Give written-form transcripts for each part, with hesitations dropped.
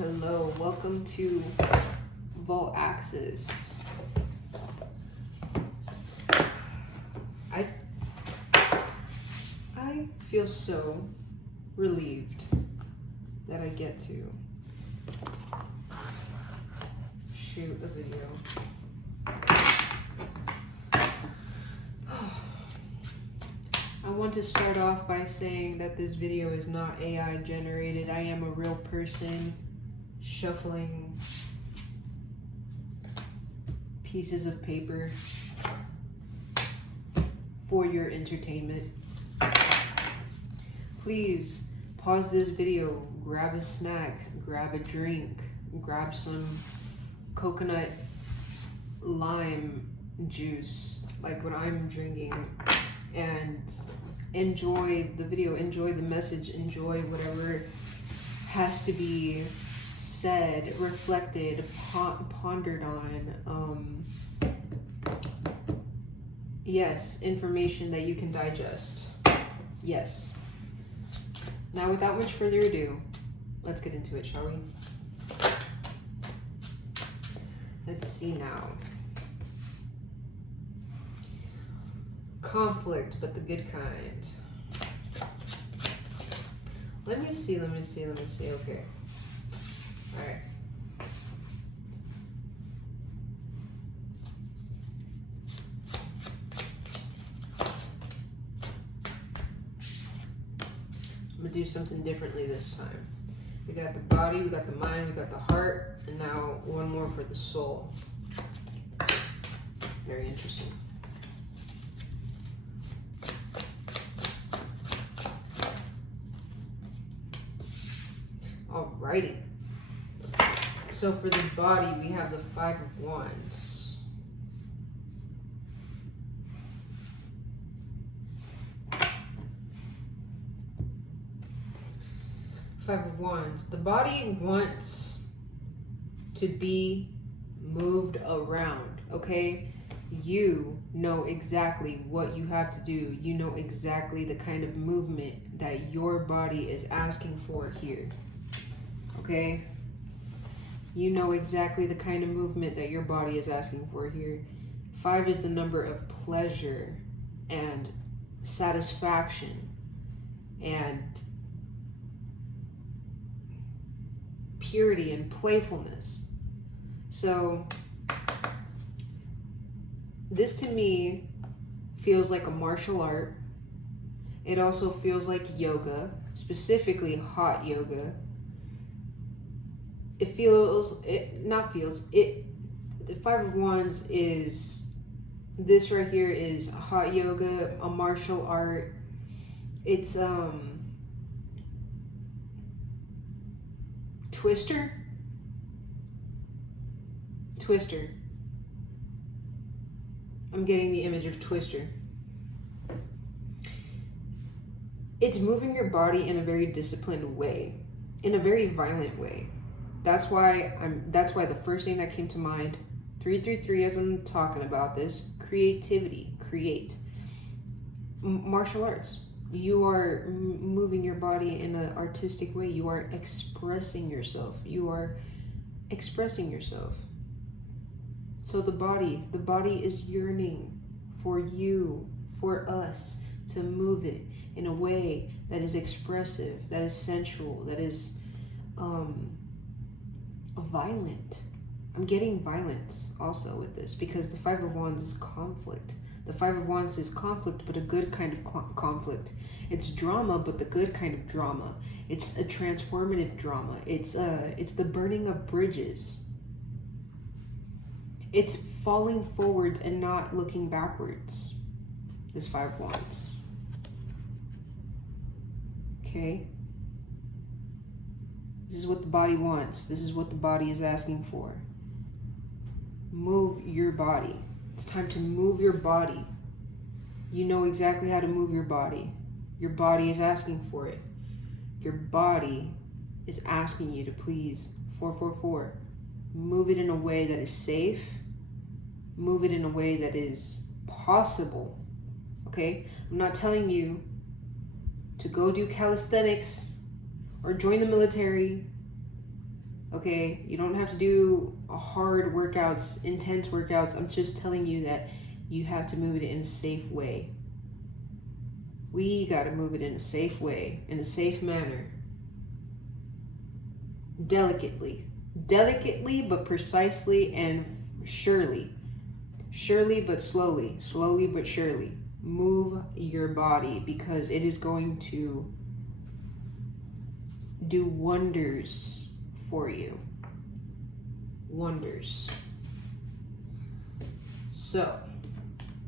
Hello. Welcome to Vault Access. I feel so relieved that I get to shoot a video. I want to start off by saying that this video is not AI generated. I am a real person shuffling pieces of paper for your entertainment. Please pause this video, grab a snack, grab a drink, grab some coconut lime juice like what I'm drinking, and enjoy the video, enjoy the message, enjoy whatever has to be said, reflected, pondered on. Yes, information that you can digest. Yes. Now, without much further ado, let's get into it, shall we? Let's see now. Conflict, but the good kind. Let me see. Okay. All right. I'm gonna do something differently this time. We got the body, we got the mind, we got the heart, and now one more for the soul. Very interesting. Alrighty. So for the body, we have the Five of Wands. Five of Wands. The body wants to be moved around, okay? You know exactly what you have to do. You know exactly the kind of movement that your body is asking for here, okay? You know exactly the kind of movement that your body is asking for here. 5 is the number of pleasure and satisfaction and purity and playfulness. So this to me feels like a martial art. It also feels like yoga, specifically hot yoga. The Five of Wands is, this right here is hot yoga, a martial art. It's Twister. I'm getting the image of Twister. It's moving your body in a very disciplined way, in a very violent way. That's why the first thing that came to mind, 333, as I'm talking about this, creativity, create. Martial arts. You are moving your body in an artistic way. You are expressing yourself. So the body is yearning for you, for us, to move it in a way that is expressive, that is sensual, that is violent. I'm getting violence also with this because the Five of Wands is conflict. The Five of Wands is conflict, but a good kind of conflict. It's drama, but the good kind of drama. It's a transformative drama. It's the burning of bridges. It's falling forwards and not looking backwards. This Five of Wands. Okay? This is what the body wants. This is what the body is asking for. Move your body. It's time to move your body. You know exactly how to move your body. Your body is asking for it. Your body is asking you to please, 444, move it in a way that is safe. Move it in a way that is possible. Okay? I'm not telling you to go do calisthenics or join the military Okay, you don't have to do hard workouts, intense workouts. I'm just telling you that you have to move it in a safe way. We got to move it in a safe way, in a safe manner. Delicately, but precisely and surely. Surely but slowly, slowly but surely. Move your body, because it is going to do wonders for you. Wonders. So,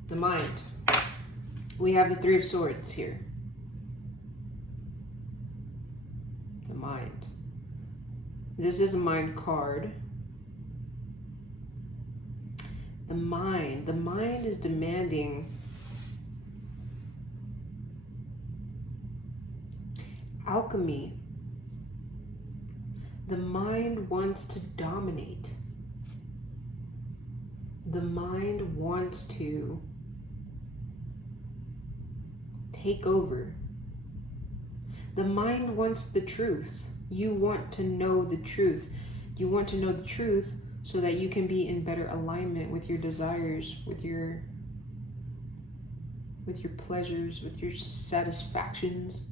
the mind. We have the Three of Swords here. The mind. This is a mind card. The mind is demanding alchemy. The mind wants to dominate. The mind wants to take over. The mind wants the truth. You want to know the truth. You want to know the truth so that you can be in better alignment with your desires, with your pleasures, with your satisfactions.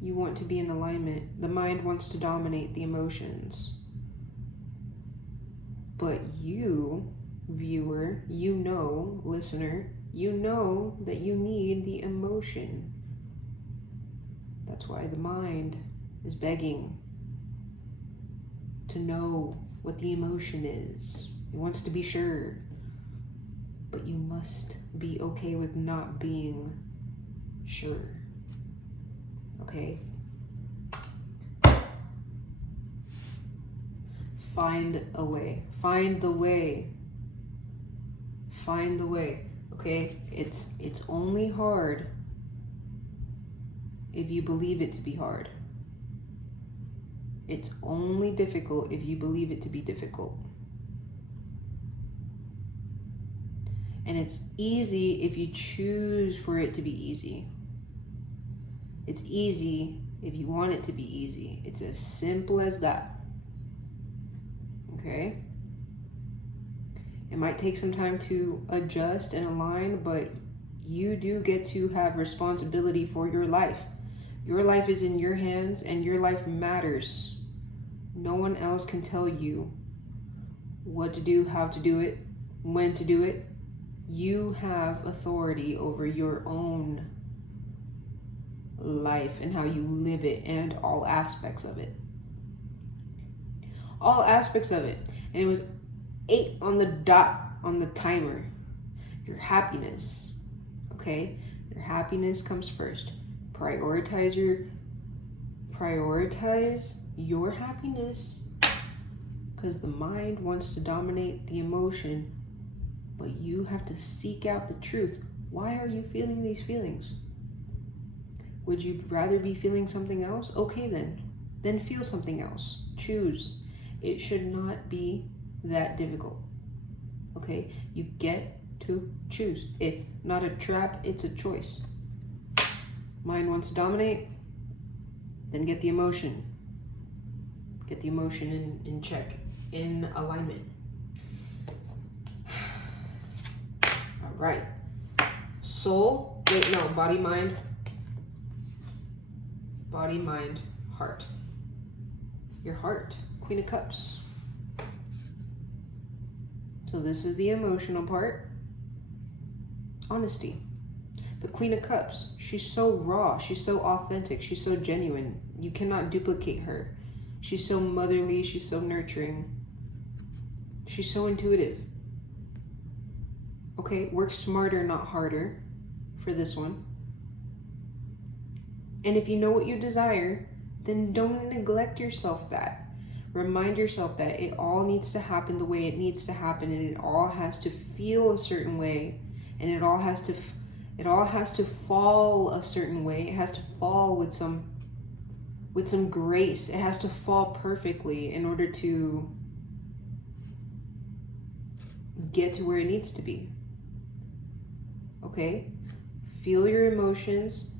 You want to be in alignment. The mind wants to dominate the emotions. But you, viewer, you know, listener, you know that you need the emotion. That's why the mind is begging to know what the emotion is. It wants to be sure. But you must be okay with not being sure. Okay? Find a way. Find the way. Find the way. Okay? It's only hard if you believe it to be hard. It's only difficult if you believe it to be difficult. And it's easy if you choose for it to be easy. It's easy if you want it to be easy. It's as simple as that. Okay? It might take some time to adjust and align, but you do get to have responsibility for your life. Your life is in your hands, and your life matters. No one else can tell you what to do, how to do it, when to do it. You have authority over your own life and how you live it, and all aspects of it. All aspects of it. And it was 8 on the dot on the timer. Your happiness. Okay? Your happiness comes first. Prioritize your happiness, because the mind wants to dominate the emotion, but you have to seek out the truth. Why are you feeling these feelings? Would you rather be feeling something else? Okay, then feel something else. Choose. It should not be that difficult. Okay? You get to choose. It's not a trap, it's a choice. Mind wants to dominate, then get the emotion. Get the emotion in check, in alignment. All right. Soul, body, mind. Body, mind, heart. Your heart, Queen of Cups. So this is the emotional part. Honesty. The Queen of Cups, she's so raw, she's so authentic, she's so genuine. You cannot duplicate her. She's so motherly, she's so nurturing. She's so intuitive. Okay, work smarter, not harder for this one. And if you know what you desire, then don't neglect yourself that. Remind yourself that it all needs to happen the way it needs to happen, and it all has to feel a certain way, and it all has to fall a certain way. It has to fall with some grace. It has to fall perfectly in order to get to where it needs to be. Okay? Feel your emotions.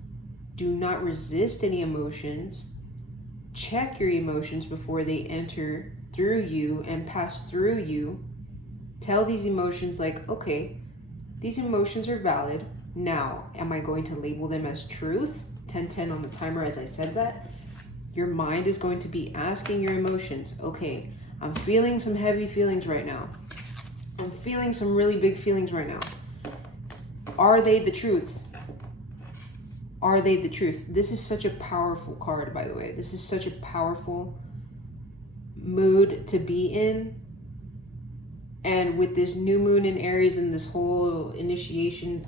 Do not resist any emotions. check your emotions before they enter through you and pass through you. Tell these emotions like, okay, these emotions are valid. Now, am I going to label them as truth? 10-10 on the timer as I said that. Your mind is going to be asking your emotions, okay, I'm feeling some heavy feelings right now. I'm feeling some really big feelings right now. Are they the truth? Are they the truth? This is such a powerful card, by the way. This is such a powerful mood to be in. And with this new moon in Aries and this whole initiation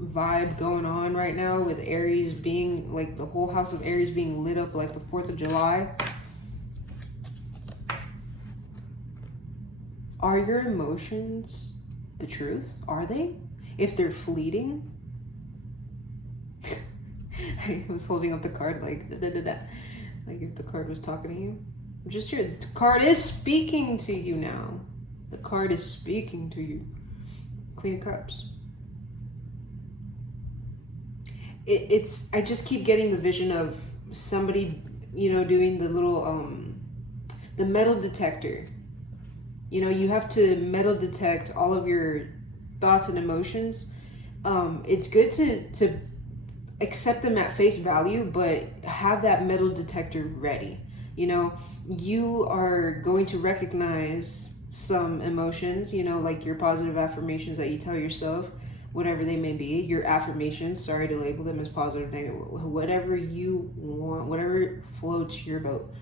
vibe going on right now, with Aries being like the whole house of Aries being lit up like the 4th of July. Are your emotions the truth? Are they? If they're fleeting. I was holding up the card like da, da, da, da. Like if the card was talking to you. I'm just here. The card is speaking to you now. The card is speaking to you. Queen of Cups. It's I just keep getting the vision of somebody, doing the little the metal detector. You have to metal detect all of your thoughts and emotions. It's good to accept them at face value, but have that metal detector ready. You are going to recognize some emotions, like your positive affirmations that you tell yourself, whatever they may be, your affirmations, sorry to label them as positive, negative, whatever you want, whatever floats your boat.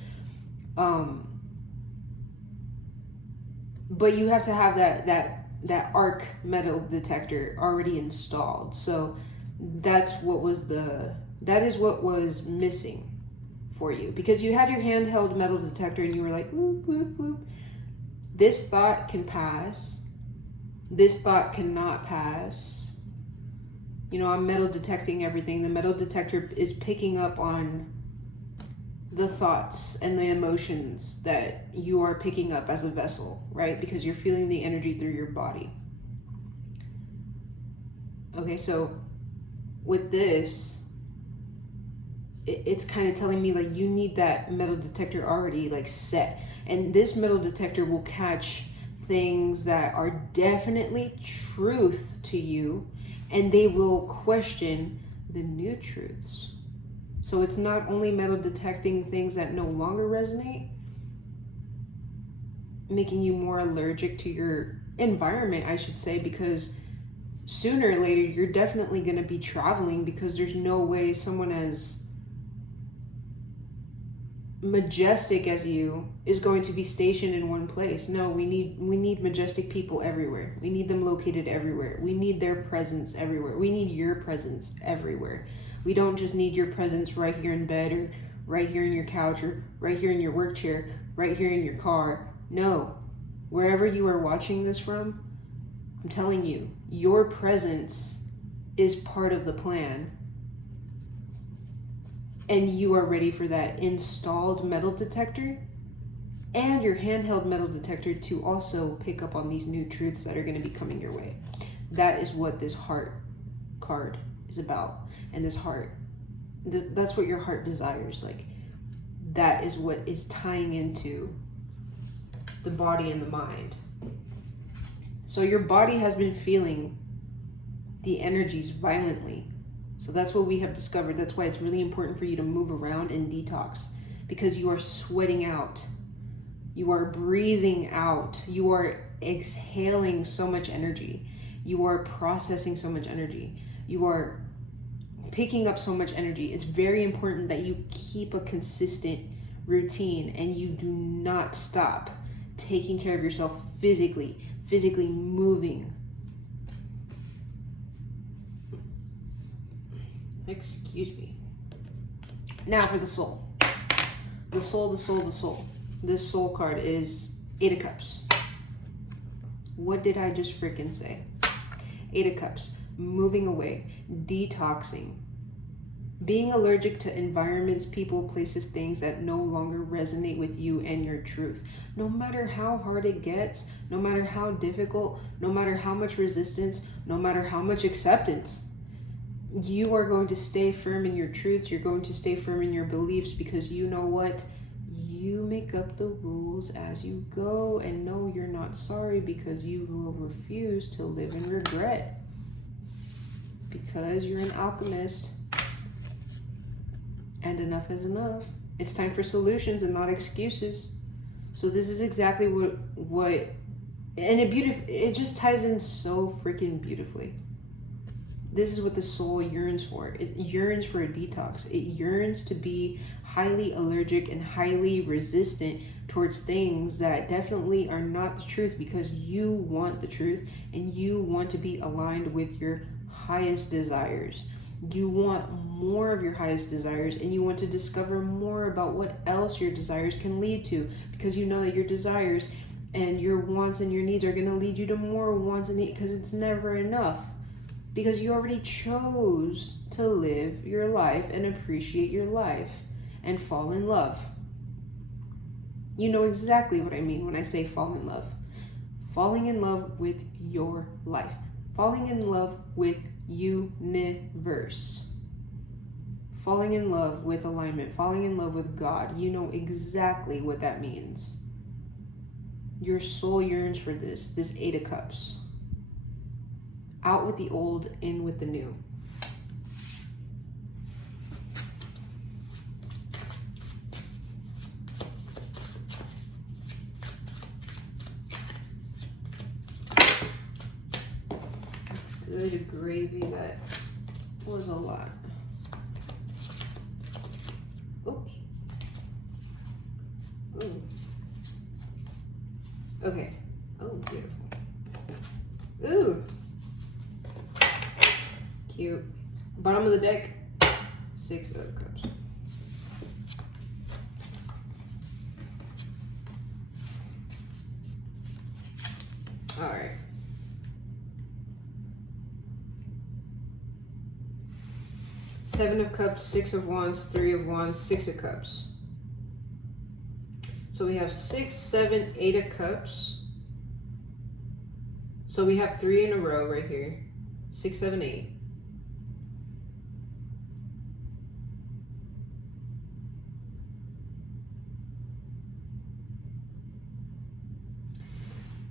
But you have to have that arc metal detector already installed. So that is what was missing for you, because you had your handheld metal detector and you were like, whoop, whoop, whoop. This thought can pass. This thought cannot pass. I'm metal detecting everything. The metal detector is picking up on the thoughts and the emotions that you are picking up as a vessel, right? Because you're feeling the energy through your body. Okay, so with this, it's kind of telling me like you need that metal detector already like set. And this metal detector will catch things that are definitely truth to you, and they will question the new truths. So it's not only metal detecting things that no longer resonate, making you more allergic to your environment, I should say, because sooner or later you're definitely going to be traveling, because there's no way someone as majestic as you is going to be stationed in one place. No, we need majestic people everywhere. We need them located everywhere. We need their presence everywhere. We need your presence everywhere. We don't just need your presence right here in bed, or right here in your couch, or right here in your work chair, right here in your car. No, wherever you are watching this from, I'm telling you, your presence is part of the plan. And you are ready for that installed metal detector and your handheld metal detector to also pick up on these new truths that are going to be coming your way. That is what this heart card is about. And this heart, that's what your heart desires. Like, that is what is tying into the body and the mind. So your body has been feeling the energies violently. So that's what we have discovered. That's why it's really important for you to move around and detox, because you are sweating out. You are breathing out. You are exhaling so much energy. You are processing so much energy. You are picking up so much energy. It's very important that you keep a consistent routine and you do not stop taking care of yourself physically moving. Excuse me. Now for the soul. The soul. This soul card is 8 of Cups. What did I just freaking say? 8 of Cups. Moving away. Detoxing. Being allergic to environments, people, places, things that no longer resonate with you and your truth. No matter how hard it gets, no matter how difficult, no matter how much resistance, no matter how much acceptance. You are going to stay firm in your truths. You're going to stay firm in your beliefs, because you know what? You make up the rules as you go. And no, you're not sorry, because you will refuse to live in regret. Because you're an alchemist. And enough is enough. It's time for solutions and not excuses. So this is exactly what and it just ties in so freaking beautifully. This is what the soul yearns for. It yearns for a detox. It yearns to be highly allergic and highly resistant towards things that definitely are not the truth, because you want the truth and you want to be aligned with your highest desires. You want more of your highest desires, and you want to discover more about what else your desires can lead to, because you know that your desires and your wants and your needs are going to lead you to more wants and needs, because it's never enough. Because you already chose to live your life and appreciate your life and fall in love. You know exactly what I mean when I say fall in love. Falling in love with your life. Falling in love with universe. Falling in love with alignment. Falling in love with God. You know exactly what that means. Your soul yearns for this 8 of Cups. Out with the old, in with the new. Good gravy, that was a lot. Oops. Ooh. Okay. Oh, beautiful. Ooh. Cute. Bottom of the deck, 6 of Cups. All right. 7 of Cups, 6 of Wands, 3 of Wands, 6 of Cups. So we have 6, 7, 8 of Cups. So we have 3 in a row right here. 6, 7, 8.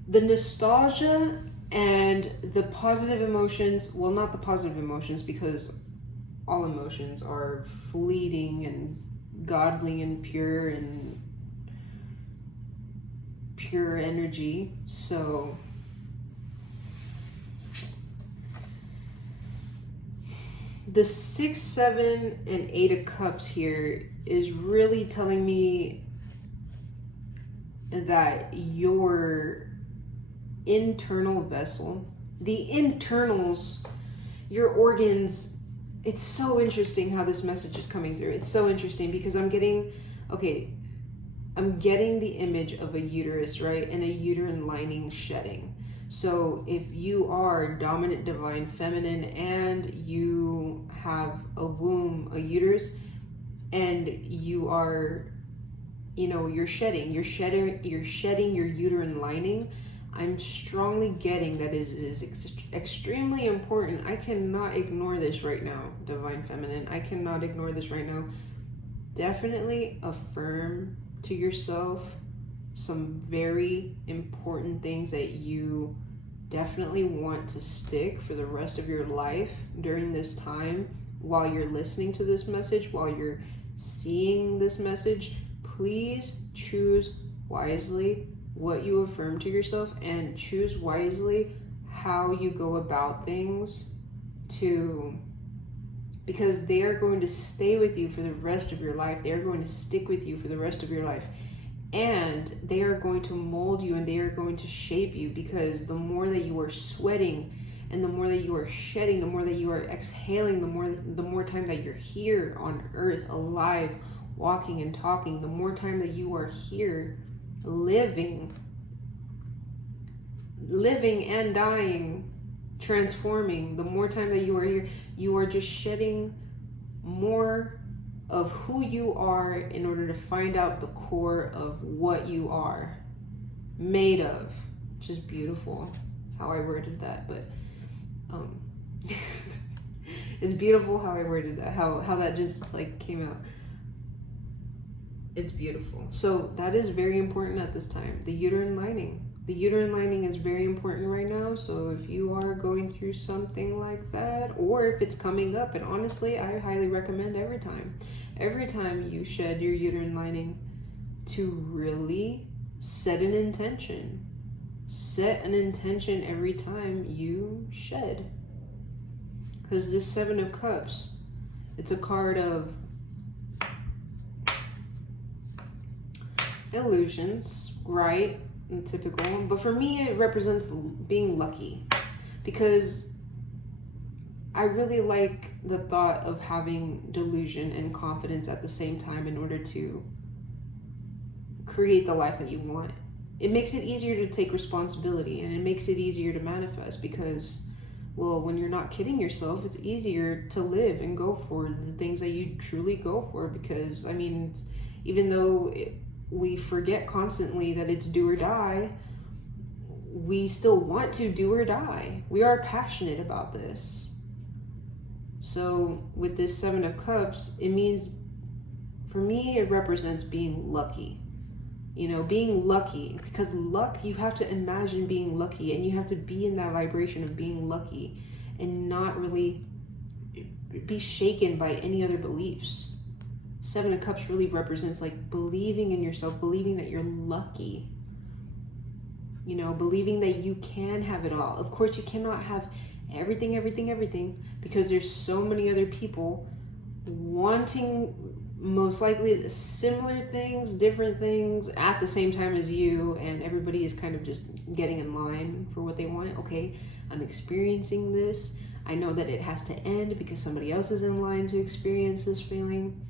The nostalgia and the positive emotions, well, not the positive emotions, because all emotions are fleeting and godly and pure energy. So the 6, 7, and 8 of Cups here is really telling me that your internal vessel, the internals, your organs, it's so interesting how this message is coming through. It's so interesting because I'm getting the image of a uterus, right? And a uterine lining shedding. So if you are dominant divine feminine and you have a womb, a uterus, and you are, you're shedding your uterine lining, I'm strongly getting that is extremely important. I cannot ignore this right now, divine feminine. I cannot ignore this right now. Definitely affirm to yourself some very important things that you definitely want to stick for the rest of your life during this time, while you're listening to this message, while you're seeing this message. Please choose wisely what you affirm to yourself, and choose wisely how you go about things, because they are going to stay with you for the rest of your life. They are going to stick with you for the rest of your life, and they are going to mold you and they are going to shape you, because the more that you are sweating and the more that you are shedding, the more that you are exhaling, the more time that you're here on earth, alive, walking and talking, the more time that you are here living and dying, transforming, the more time that you are here, you are just shedding more of who you are in order to find out the core of what you are made of. Which is beautiful how I worded that, but It's beautiful how I worded that, how that just like came out. It's beautiful. So that is very important at this time. The uterine lining. The uterine lining is very important right now. So if you are going through something like that, or if it's coming up, and honestly, I highly recommend every time you shed your uterine lining, to really set an intention. Set an intention every time you shed. Because this Seven of Cups, it's a card of illusions, right? And typical. But for me, it represents being lucky. Because I really like the thought of having delusion and confidence at the same time in order to create the life that you want. It makes it easier to take responsibility, and it makes it easier to manifest because, well, when you're not kidding yourself, it's easier to live and go for the things that you truly go for. Because, I mean, even though we forget constantly that it's do or die, we still want to do or die. We are passionate about this. So with this Seven of Cups, it means, for me, it represents being lucky. You know, being lucky, because luck, you have to imagine being lucky, and you have to be in that vibration of being lucky and not really be shaken by any other beliefs. Seven of Cups really represents like believing in yourself, believing that you're lucky, you know, believing that you can have it all. Of course, you cannot have everything, because there's so many other people wanting most likely similar things, different things at the same time as you, and everybody is kind of just getting in line for what they want. Okay, I'm experiencing this. I know that it has to end because somebody else is in line to experience this feeling.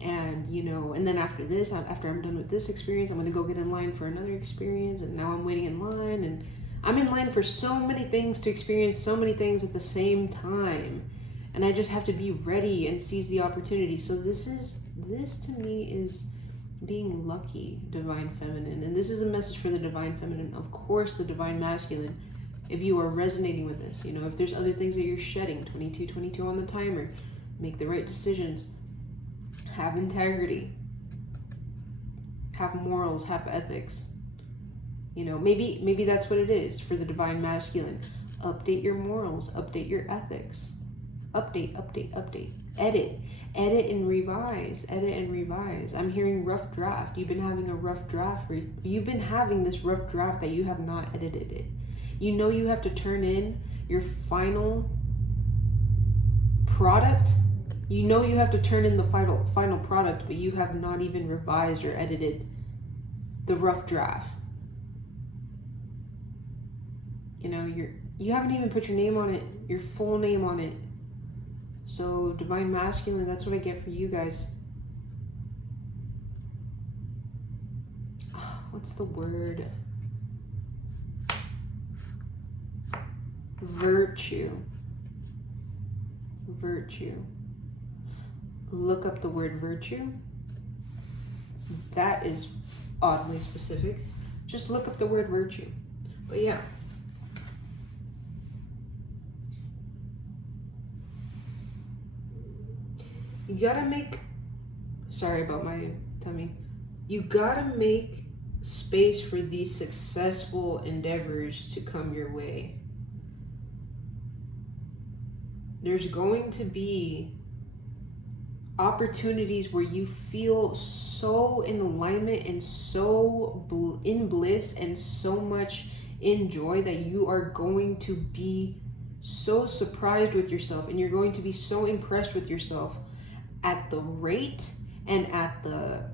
And, you know, and then after this, after I'm done with this experience, I'm going to go get in line for another experience. And now I'm waiting in line, and I'm in line for so many things to experience so many things at the same time. And I just have to be ready and seize the opportunity. So this to me is being lucky, Divine Feminine. And this is a message for the Divine Feminine. Of course, the Divine Masculine, if you are resonating with this, you know, if there's other things that you're shedding, 22 on the timer, make the right decisions, have integrity, have morals, have ethics. You know, maybe that's what it is for the Divine Masculine. Update your morals, update your ethics. Update. Edit and revise. I'm hearing rough draft. You've been having a rough draft. You've been having this rough draft that you have not edited it. You know you have to turn in your final product. You know you have to turn in the final product, but you have not even revised or edited the rough draft. You know, you haven't even put your name on it, your full name on it. So Divine Masculine, that's what I get for you guys. What's the word? Virtue. Look up the word virtue. That is oddly specific. Just look up the word virtue. But yeah. You gotta make, sorry about my tummy. You gotta make space for these successful endeavors to come your way. There's going to be opportunities where you feel so in alignment and so in bliss and so much in joy that you are going to be so surprised with yourself, and you're going to be so impressed with yourself at the rate and at the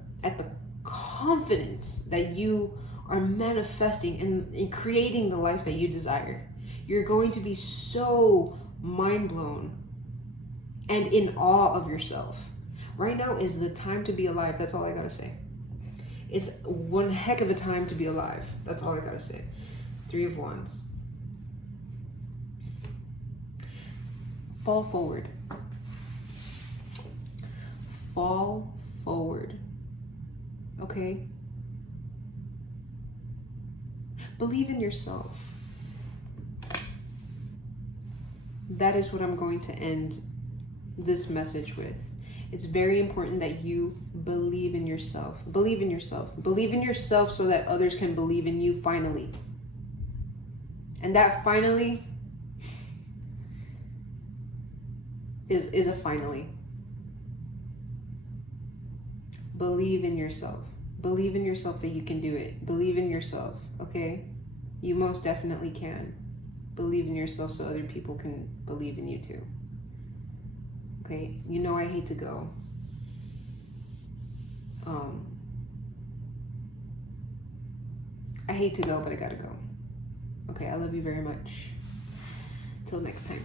confidence that you are manifesting and creating the life that you desire. You're going to be so mind blown and in awe of yourself. Right now is the time to be alive. That's all I gotta say. It's one heck of a time to be alive. That's all I gotta say. 3 of Wands. Fall forward. Fall forward. Okay? Believe in yourself. that is what I'm going to end this message with. It's very important that you believe in yourself. Believe in yourself. Believe in yourself so that others can believe in you finally. And that finally is a finally. Believe in yourself. Believe in yourself that you can do it. Believe in yourself, okay? You most definitely can. Believe in yourself so other people can believe in you too. Okay, you know I hate to go. I hate to go, but I gotta go. Okay, I love you very much. Till next time.